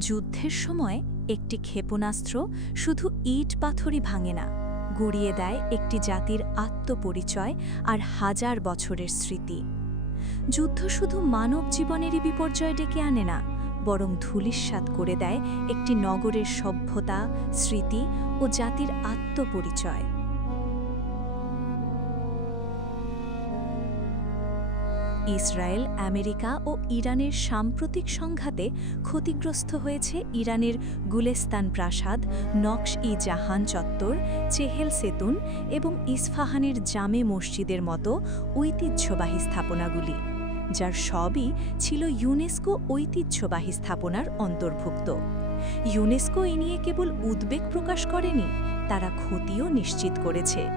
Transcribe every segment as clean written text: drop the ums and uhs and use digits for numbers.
যুদ্ধের সময় একটি ক্ষেপণাস্ত্র শুধু ইট পাথরই ভাঙে না, গুঁড়িয়ে দেয় একটি জাতির আত্মপরিচয় আর হাজার বছরের স্মৃতি। যুদ্ধ শুধু মানব জীবনেরই বিপর্যয় ডেকে আনে না, বরং ধূলিসাৎ করে দেয় একটি নগরের সভ্যতা, স্মৃতি ও জাতির আত্মপরিচয়। ইসরায়েল, আমেরিকা ও ইরানের সাম্প্রতিক সংঘাতে ক্ষতিগ্রস্ত হয়েছে ইরানের গুলেস্তান প্রাসাদ, নকশ-ই-জাহান চত্বর, চেহেল সেতুন এবং ইস্ফাহানের জামে মসজিদের মতো ঐতিহ্যবাহী স্থাপনাগুলি, যার সবই ছিল ইউনেস্কো ঐতিহ্যবাহী স্থাপনার অন্তর্ভুক্ত। ইউনেস্কো এ নিয়ে কেবল উদ্বেগ প্রকাশ করেনি, তারা ক্ষতিও নিশ্চিত করেছে।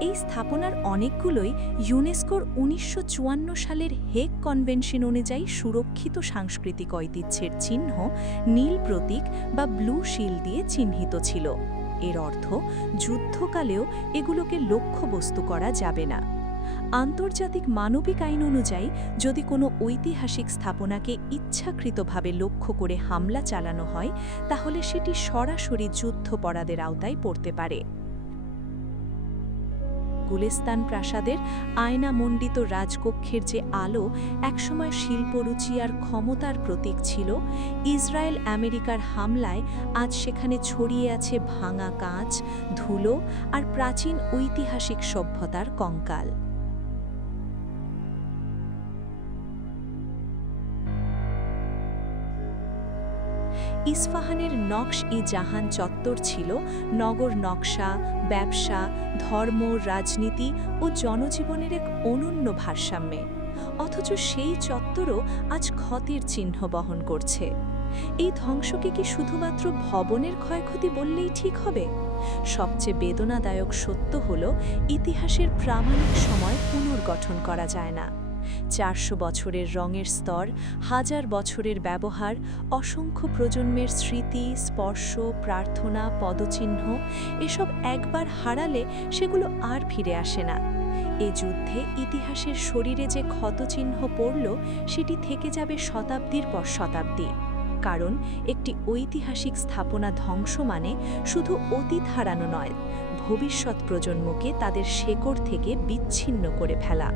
এই স্থাপনার অনেকগুলোই ইউনেস্কোর ১৯৫৪ সালের হেগ কনভেনশন অনুযায়ী সুরক্ষিত সাংস্কৃতিক ঐতিহ্যের চিহ্ন নীল প্রতীক বা ব্লু শিল্ড দিয়ে চিহ্নিত ছিল। এর অর্থ যুদ্ধকালেও এগুলোকে লক্ষ্যবস্তু করা যাবে না। আন্তর্জাতিক মানবিক আইন অনুযায়ী যদি কোনো ঐতিহাসিক স্থাপনাকে ইচ্ছাকৃতভাবে লক্ষ্য করে হামলা চালানো হয়, তাহলে সেটি সরাসরি যুদ্ধাপরাধের আওতায় পড়তে পারে। গুলেস্তান প্রাসাদের আয়নামণ্ডিত রাজকক্ষের যে আলো একসময় শিল্পরুচি আর ক্ষমতার প্রতীক ছিল, ইসরায়েল আমেরিকার হামলায় আজ সেখানে ছড়িয়ে আছে ভাঙা কাঁচ, ধুলো আর প্রাচীন ঐতিহাসিক সভ্যতার কঙ্কাল। ইস্ফাহানের নকশ-ই-জাহান চত্বর ছিল নগর নকশা, ব্যবসা, ধর্ম, রাজনীতি ও জনজীবনের এক অনন্য ভারসাম্যে। অথচ সেই চত্বরও আজ ক্ষতির চিহ্ন বহন করছে। এই ধ্বংসকে কি শুধুমাত্র ভবনের ক্ষয়ক্ষতি বললেই ঠিক হবে? সবচেয়ে বেদনাদায়ক সত্য হল, ইতিহাসের প্রামাণিক সময় পুনর্গঠন করা যায় না। ৪০০ বছরের রঙের স্তর, হাজার বছরের ব্যবহার, অসংখ্য প্রজন্মের স্মৃতি, স্পর্শ, প্রার্থনা, পদচিহ্ন, এসব একবার হারালে সেগুলো আর ফিরে আসে না। এ যুদ্ধে ইতিহাসের শরীরে যে ক্ষতচিহ্ন পড়ল, সেটি থেকে যাবে শতাব্দীর পর শতাব্দী। কারণ একটি ঐতিহাসিক স্থাপনা ধ্বংস মানে শুধু অতীত হারানো নয়, ভবিষ্যৎ প্রজন্মকে তাদের শেকড় থেকে বিচ্ছিন্ন করে ফেলা।